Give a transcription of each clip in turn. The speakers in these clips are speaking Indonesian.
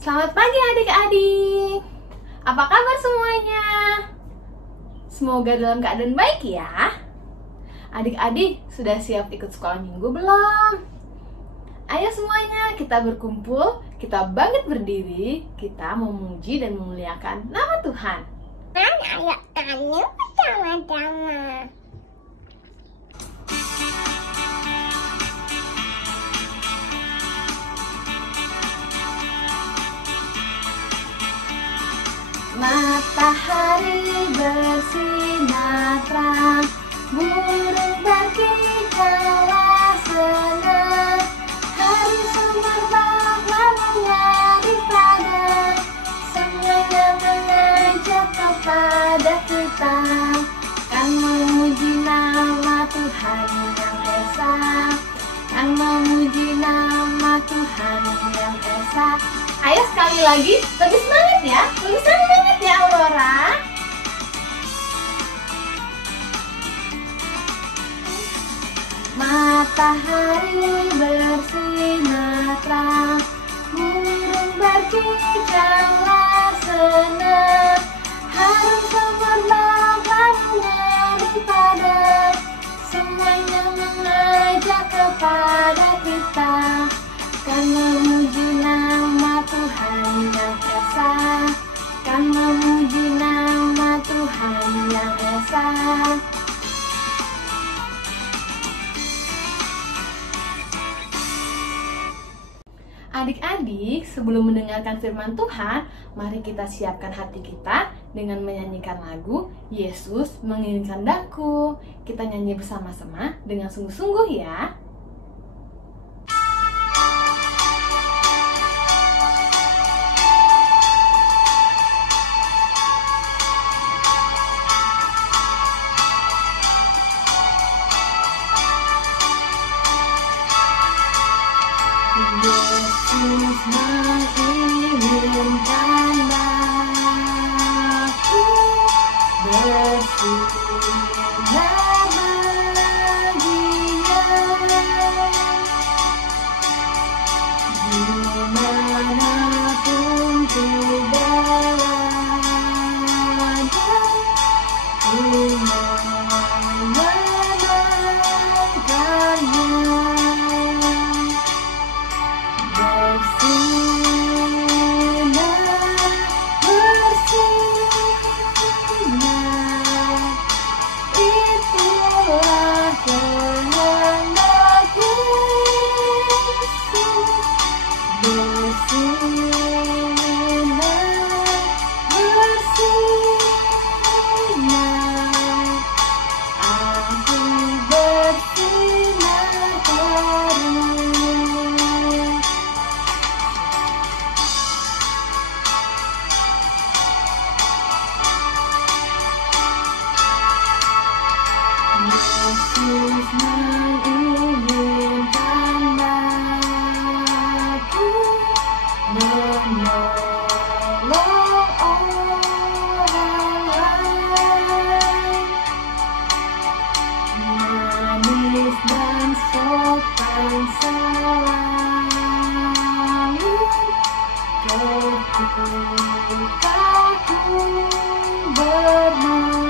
Selamat pagi adik-adik. Apa kabar semuanya? Semoga dalam keadaan baik ya. Adik-adik sudah siap ikut sekolah minggu belum? Ayo semuanya kita berkumpul, kita bangkit berdiri, kita memuji dan memuliakan nama Tuhan. Ayo tanya bersama-sama. Matahari bersinar terang, burung berkicaulah senang, hari semerbak lamanya daripada, semuanya mengajak kepada kita, kan memuji nama Tuhan yang esa, kan memuji nama Tuhan yang esa. Ayo sekali lagi, lebih semangat ya, lebih semangat ya Aurora. Matahari bersinar terang, burung berkicaulah senang, harum semerbak lamanya daripada, semuanya mengajak kepada kita, kan memuji nama Tuhan yang esa, kan memuji nama Tuhan yang esa. Adik-adik, sebelum mendengarkan firman Tuhan, mari kita siapkan hati kita dengan menyanyikan lagu Yesus mengiringkan daku. Kita nyanyi bersama-sama dengan sungguh-sungguh ya. Yesus mengirimkan aku bersinar baginya, dimanapun ku berada, ku menyenangkannya. Yesus mengizinkan aku menolong orang lain, manis dan sopan selalu ketika ku bermain.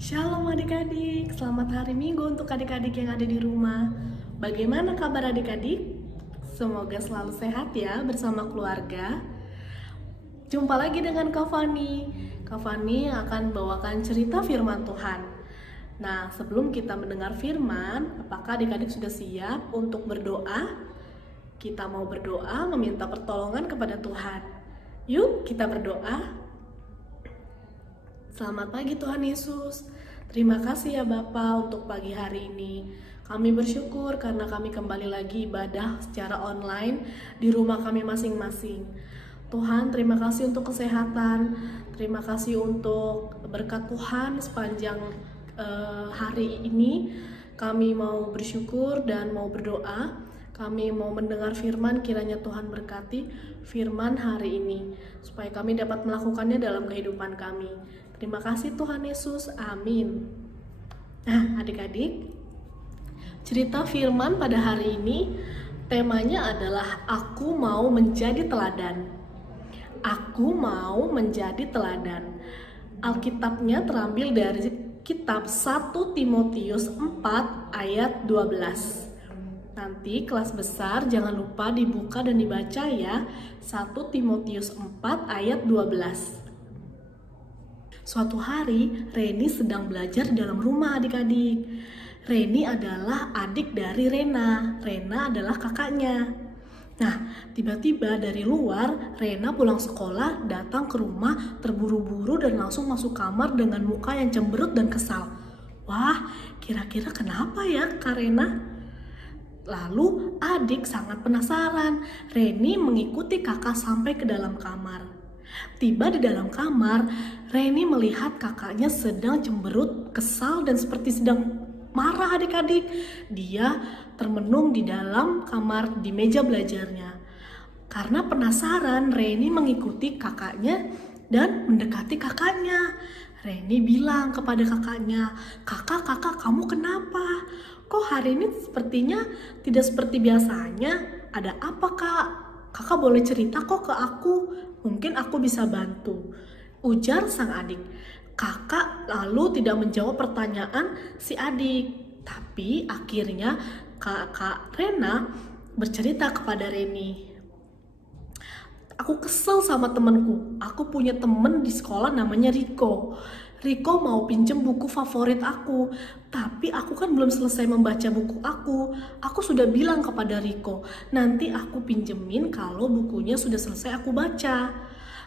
Shalom adik-adik, selamat hari Minggu untuk adik-adik yang ada di rumah. Bagaimana kabar adik-adik? Semoga selalu sehat ya bersama keluarga. Jumpa lagi dengan Kak Fani. Kak Fani akan bawakan cerita firman Tuhan. Nah, sebelum kita mendengar firman, apakah adik-adik sudah siap untuk berdoa? Kita mau berdoa meminta pertolongan kepada Tuhan. Yuk kita berdoa. Selamat pagi Tuhan Yesus. Terima kasih ya Bapa untuk pagi hari ini. Kami bersyukur karena kami kembali lagi ibadah secara online di rumah kami masing-masing. Tuhan, terima kasih untuk kesehatan. Terima kasih untuk berkat Tuhan sepanjang hari ini. Kami mau bersyukur dan mau berdoa. Kami mau mendengar firman, kiranya Tuhan berkati firman hari ini, supaya kami dapat melakukannya dalam kehidupan kami. Terima kasih Tuhan Yesus, amin. Nah adik-adik, cerita firman pada hari ini temanya adalah aku mau menjadi teladan. Aku mau menjadi teladan. Alkitabnya terambil dari kitab 1 Timotius 4 ayat 12. Nanti kelas besar jangan lupa dibuka dan dibaca ya. 1 Timotius 4 ayat 12. Suatu hari Reni sedang belajar di dalam rumah adik-adik. Reni adalah adik dari Rena. Rena adalah kakaknya. Nah, tiba-tiba dari luar Rena pulang sekolah datang ke rumah terburu-buru dan langsung masuk kamar dengan muka yang cemberut dan kesal. Wah, kira-kira kenapa ya Kak Rena? Lalu adik sangat penasaran. Reni mengikuti kakak sampai ke dalam kamar. Tiba di dalam kamar, Reni melihat kakaknya sedang cemberut, kesal, dan seperti sedang marah adik-adik. Dia termenung di dalam kamar di meja belajarnya. Karena penasaran, Reni mengikuti kakaknya dan mendekati kakaknya. Reni bilang kepada kakaknya, kakak, kamu kenapa? Kok hari ini sepertinya tidak seperti biasanya? Ada apa kak? Kakak boleh cerita kok ke aku. Mungkin aku bisa bantu. Ujar sang adik. Kakak lalu tidak menjawab pertanyaan si adik. Tapi akhirnya kakak Rena bercerita kepada Reni. Aku kesel sama temenku. Aku punya temen di sekolah namanya Riko. Riko mau pinjem buku favorit aku, tapi aku kan belum selesai membaca buku aku. Aku sudah bilang kepada Riko, nanti aku pinjemin kalau bukunya sudah selesai aku baca.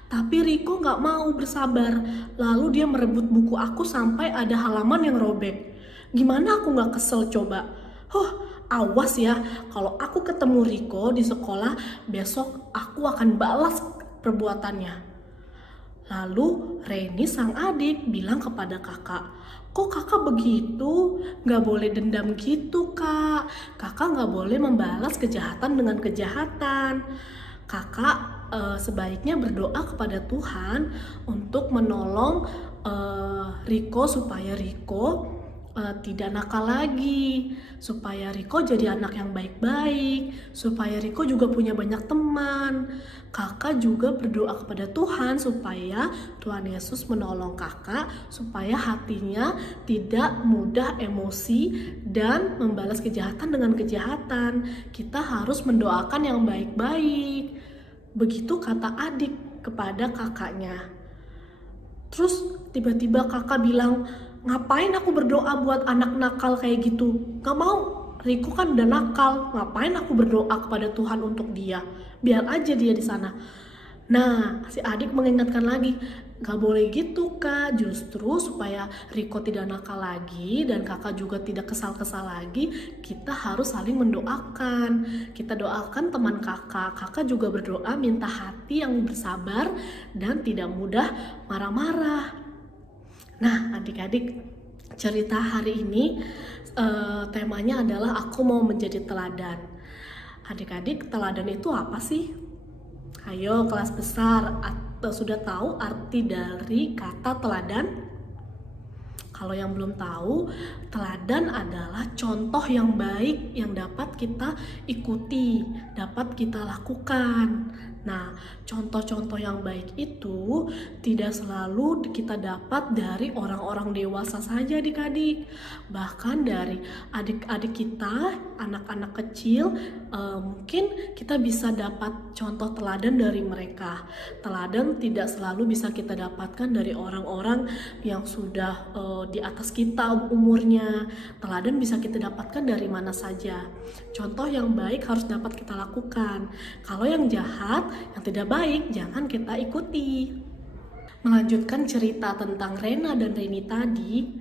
Tapi Riko gak mau bersabar, lalu dia merebut buku aku sampai ada halaman yang robek. Gimana aku gak kesel coba? Awas ya, kalau aku ketemu Riko di sekolah, besok aku akan balas perbuatannya. Lalu Reni sang adik bilang kepada kakak, kok kakak begitu? Gak boleh dendam gitu kak. Kakak gak boleh membalas kejahatan dengan kejahatan. Kakak sebaiknya berdoa kepada Tuhan untuk menolong Riko supaya Riko tidak nakal lagi, supaya Riko jadi anak yang baik-baik, supaya Riko juga punya banyak teman. Kakak juga berdoa kepada Tuhan supaya Tuhan Yesus menolong kakak, supaya hatinya tidak mudah emosi dan membalas kejahatan dengan kejahatan. Kita harus mendoakan yang baik-baik. Begitu kata adik kepada kakaknya. Terus tiba-tiba kakak bilang, ngapain aku berdoa buat anak nakal kayak gitu? Gak mau, Riko kan udah nakal. Ngapain aku berdoa kepada Tuhan untuk dia? Biar aja dia di sana. Nah, si adik mengingatkan lagi, gak boleh gitu kak. Justru supaya Riko tidak nakal lagi dan kakak juga tidak kesal-kesal lagi, kita harus saling mendoakan. Kita doakan teman kakak. Kakak juga berdoa minta hati yang bersabar dan tidak mudah marah-marah. Nah adik-adik, cerita hari ini temanya adalah aku mau menjadi teladan. Adik-adik, teladan itu apa sih? Ayo kelas besar, atau sudah tahu arti dari kata teladan? Kalau yang belum tahu, teladan adalah contoh yang baik yang dapat kita ikuti, dapat kita lakukan. Nah, contoh-contoh yang baik itu tidak selalu kita dapat dari orang-orang dewasa saja adik-adik. Bahkan dari adik-adik kita, anak-anak kecil, mungkin kita bisa dapat contoh teladan dari mereka. Teladan tidak selalu bisa kita dapatkan dari orang-orang yang sudah di atas kita umurnya. Teladan bisa kita dapatkan dari mana saja. Contoh yang baik harus dapat kita lakukan. Kalau yang jahat, yang tidak baik, jangan kita ikuti. Melanjutkan cerita tentang Rena dan Reni tadi,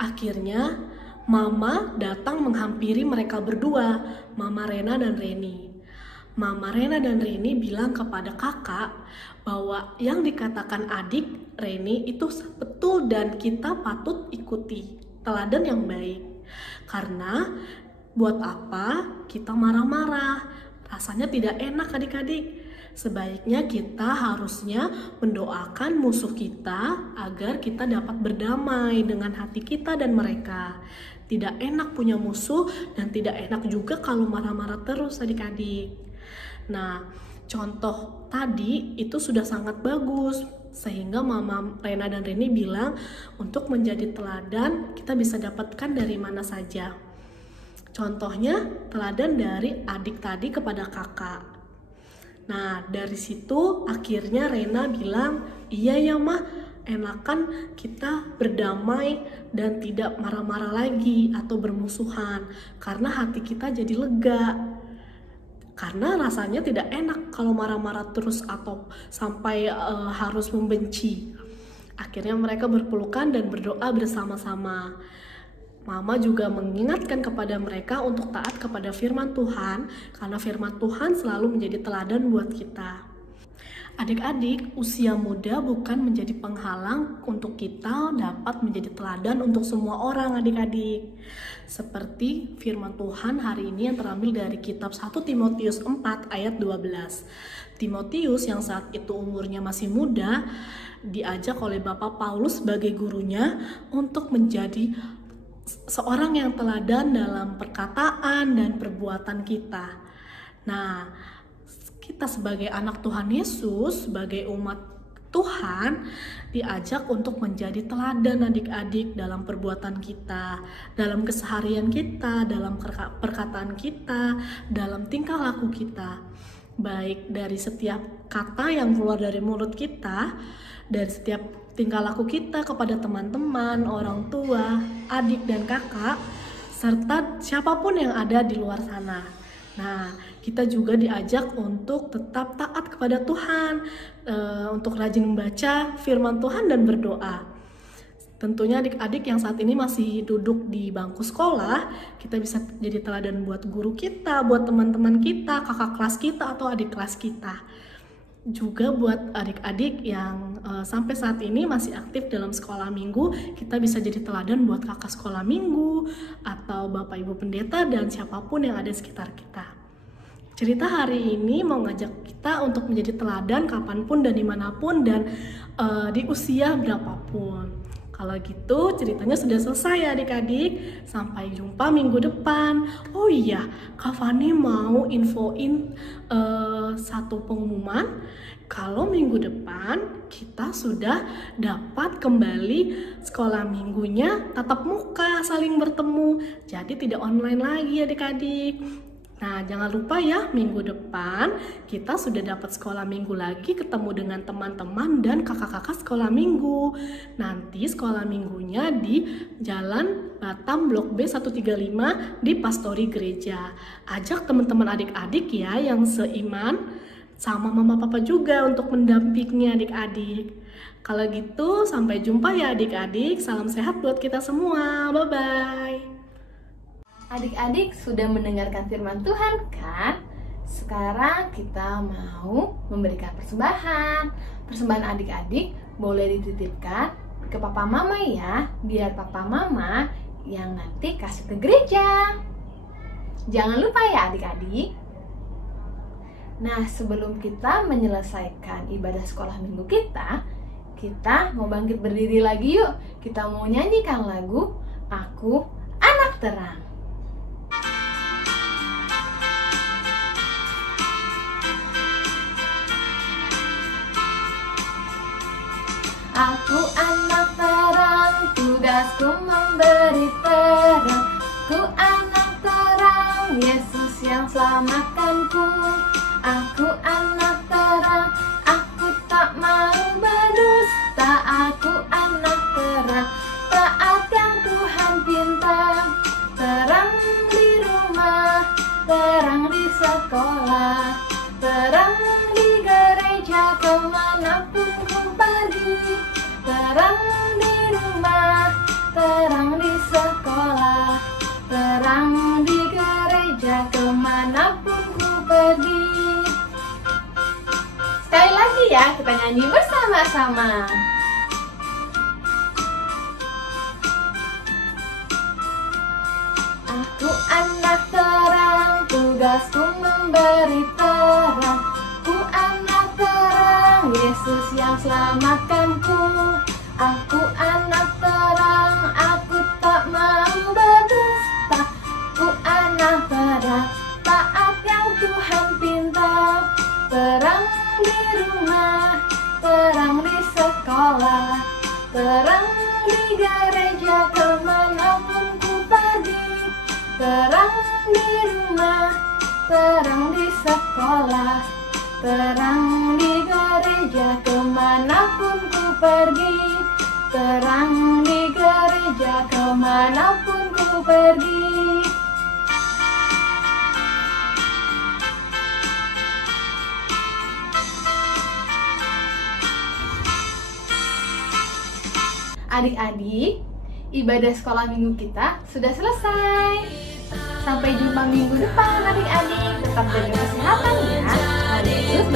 akhirnya Mama datang menghampiri mereka berdua, Mama Rena dan Reni. Mama Rena dan Reni bilang kepada kakak bahwa yang dikatakan adik Reni itu betul dan kita patut ikuti teladan yang baik. Karena buat apa kita marah-marah? Rasanya tidak enak adik-adik. Sebaiknya kita harusnya mendoakan musuh kita agar kita dapat berdamai dengan hati kita dan mereka. Tidak enak punya musuh dan tidak enak juga kalau marah-marah terus adik-adik. Nah, contoh tadi itu sudah sangat bagus. Sehingga Mama Rena dan Reni bilang untuk menjadi teladan kita bisa dapatkan dari mana saja. Contohnya teladan dari adik tadi kepada kakak. Nah, dari situ akhirnya Rena bilang, iya ya Mah, enakan kita berdamai dan tidak marah-marah lagi atau bermusuhan. Karena hati kita jadi lega. Karena rasanya tidak enak kalau marah-marah terus atau sampai harus membenci. Akhirnya mereka berpelukan dan berdoa bersama-sama. Mama juga mengingatkan kepada mereka untuk taat kepada firman Tuhan, karena firman Tuhan selalu menjadi teladan buat kita. Adik-adik, usia muda bukan menjadi penghalang untuk kita dapat menjadi teladan untuk semua orang adik-adik. Seperti firman Tuhan hari ini yang terambil dari kitab 1 Timotius 4 ayat 12. Timotius yang saat itu umurnya masih muda, diajak oleh Bapak Paulus sebagai gurunya untuk menjadi seorang yang teladan dalam perkataan dan perbuatan kita. Nah, kita sebagai anak Tuhan Yesus, sebagai umat Tuhan, diajak untuk menjadi teladan adik-adik dalam perbuatan kita, dalam keseharian kita, dalam perkataan kita, dalam tingkah laku kita. Baik dari setiap kata yang keluar dari mulut kita, dari setiap tingkah laku kita kepada teman-teman, orang tua, adik dan kakak, serta siapapun yang ada di luar sana. Nah, kita juga diajak untuk tetap taat kepada Tuhan, untuk rajin membaca firman Tuhan dan berdoa. Tentunya adik-adik yang saat ini masih duduk di bangku sekolah, kita bisa jadi teladan buat guru kita, buat teman-teman kita, kakak kelas kita atau adik kelas kita. Juga buat adik-adik yang sampai saat ini masih aktif dalam sekolah minggu, kita bisa jadi teladan buat kakak sekolah minggu atau bapak ibu pendeta dan siapapun yang ada di sekitar kita. Cerita hari ini mau ngajak kita untuk menjadi teladan kapanpun dan dimanapun dan di usia berapapun. Kalau gitu ceritanya sudah selesai ya adik-adik. Sampai jumpa minggu depan. Oh iya, Kak Fani mau infoin satu pengumuman. Kalau minggu depan kita sudah dapat kembali sekolah minggunya tatap muka, saling bertemu. Jadi tidak online lagi adik-adik. Nah, jangan lupa ya, minggu depan kita sudah dapat sekolah minggu lagi, ketemu dengan teman-teman dan kakak-kakak sekolah minggu. Nanti sekolah minggunya di Jalan Batam Blok B 135 di Pastori Gereja. Ajak teman-teman adik-adik ya yang seiman sama mama papa juga untuk mendampingi adik-adik. Kalau gitu, sampai jumpa ya adik-adik. Salam sehat buat kita semua. Bye-bye. Adik-adik sudah mendengarkan firman Tuhan kan? Sekarang kita mau memberikan persembahan. Persembahan adik-adik boleh dititipkan ke papa mama ya, biar papa mama yang nanti kasih ke gereja. Jangan lupa ya adik-adik. Nah, sebelum kita menyelesaikan ibadah sekolah minggu kita mau bangkit berdiri lagi yuk. Kita mau nyanyikan lagu Aku Anak Terang. Aku anak terang, tugasku memberi terang. Ku anak terang, Yesus yang selamatkanku. Aku anak terang, aku tak mau berdusta. Aku anak terang, taat yang Tuhan pinta. Terang di rumah, terang di sekolah, terang di gereja, kemanapun ku pergi. Terang di rumah, terang di sekolah, terang di gereja, kemanapun ku pergi. Sekali lagi ya, kita nyanyi bersama-sama. Aku anak terang, tugasku memberi terang. Ku anak terang, Yesus yang selamatkanku. Aku anak terang, aku tak mau berdusta. Ku anak terang, taat yang Tuhan pinta. Terang di rumah, terang di sekolah, terang di gereja, kemanapun ku pergi. Terang di rumah, terang di sekolah, terang di gereja, kemanapun ku pergi. Terang di gereja, kemanapun ku pergi. Adik-adik, ibadah sekolah minggu kita sudah selesai. Sampai jumpa minggu depan adik-adik. Tetap jaga kesehatan ya. Yesus